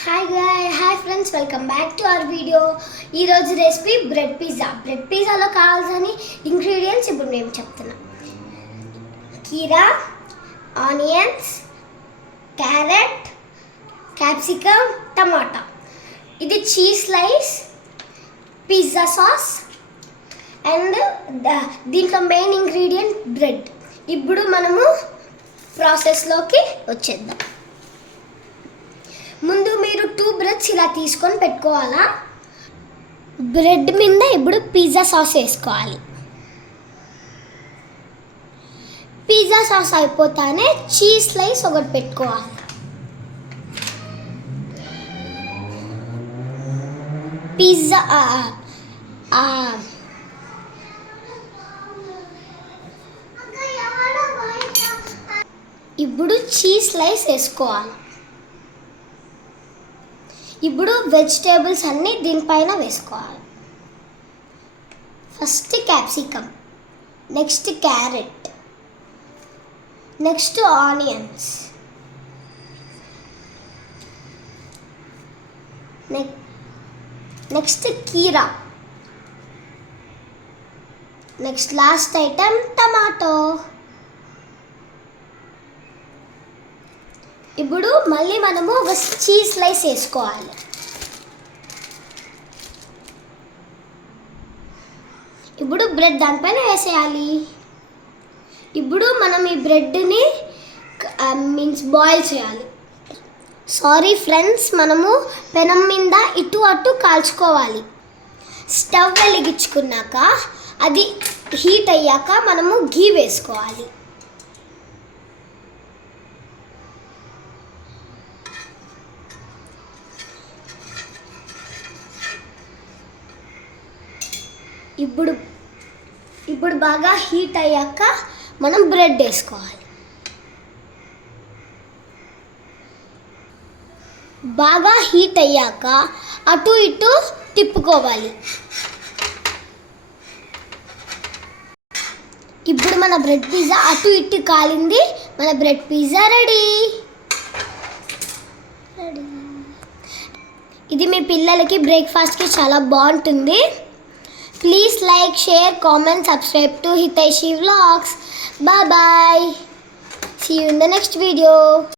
Hi friends, welcome back to our video. ఈరోజు recipe bread pizza. Bread పిజ్జాలో కావాల్సిన ingredients ఇప్పుడు మేము చెప్తున్నాం. కీరా, ఆనియన్స్, క్యారెట్, క్యాప్సికమ్, టమాటా. ఇది cheese slice, pizza sauce and దీంట్లో మెయిన్ ఇంగ్రీడియంట్ బ్రెడ్. ఇప్పుడు మనము ప్రాసెస్లోకి వచ్చేద్దాం. ముందు మీరు 2 బ్రెడ్స్ ఇలా తీసుకొని పెట్టుకోవాలా. బ్రెడ్ మీద ఇప్పుడు పిజ్జా సాస్ వేసుకోవాలి. పిజ్జా సాస్ అయిపోతానే చీజ్ స్లైస్ ఒకటి పెట్టుకోవాలి. పిజ్జా ఇప్పుడు చీజ్ స్లైస్ వేసుకోవాలి. ఇప్పుడు వెజిటేబుల్స్ అన్నీ దీనిపైన వేసుకోవాలి. First capsicum, next carrot, next onions, next కీరా, నెక్స్ట్ లాస్ట్ ఐటమ్ టమాటో. ఇప్పుడు మళ్ళీ మనము ఒక చీజ్ స్లైస్ వేసుకోవాలి. ఇప్పుడు బ్రెడ్ దానిపైన వేసేయాలి. ఇప్పుడు మనం ఈ బ్రెడ్ని బాయిల్ చేయాలి. సారీ ఫ్రెండ్స్, మనము పెనం మీద ఇటు అటు కాల్చుకోవాలి. స్టవ్ వెలిగించుకున్నాక అది హీట్ అయ్యాక మనము ఘీ వేసుకోవాలి. ఇప్పుడు బాగా హీట్ అయ్యాక మనం బ్రెడ్ వేసుకోవాలి. బాగా హీట్ అయ్యాక అటు ఇటు తిప్పుకోవాలి. ఇప్పుడు మన బ్రెడ్ పిజ్జా అటు ఇటు కాలింది. మన బ్రెడ్ పిజ్జా రెడీ. ఇది మీ పిల్లలకి బ్రేక్ఫాస్ట్కి చాలా బాగుంటుంది. Please like, share, comment, subscribe to Hitaishi Vlogs. Bye bye. See you in the next video.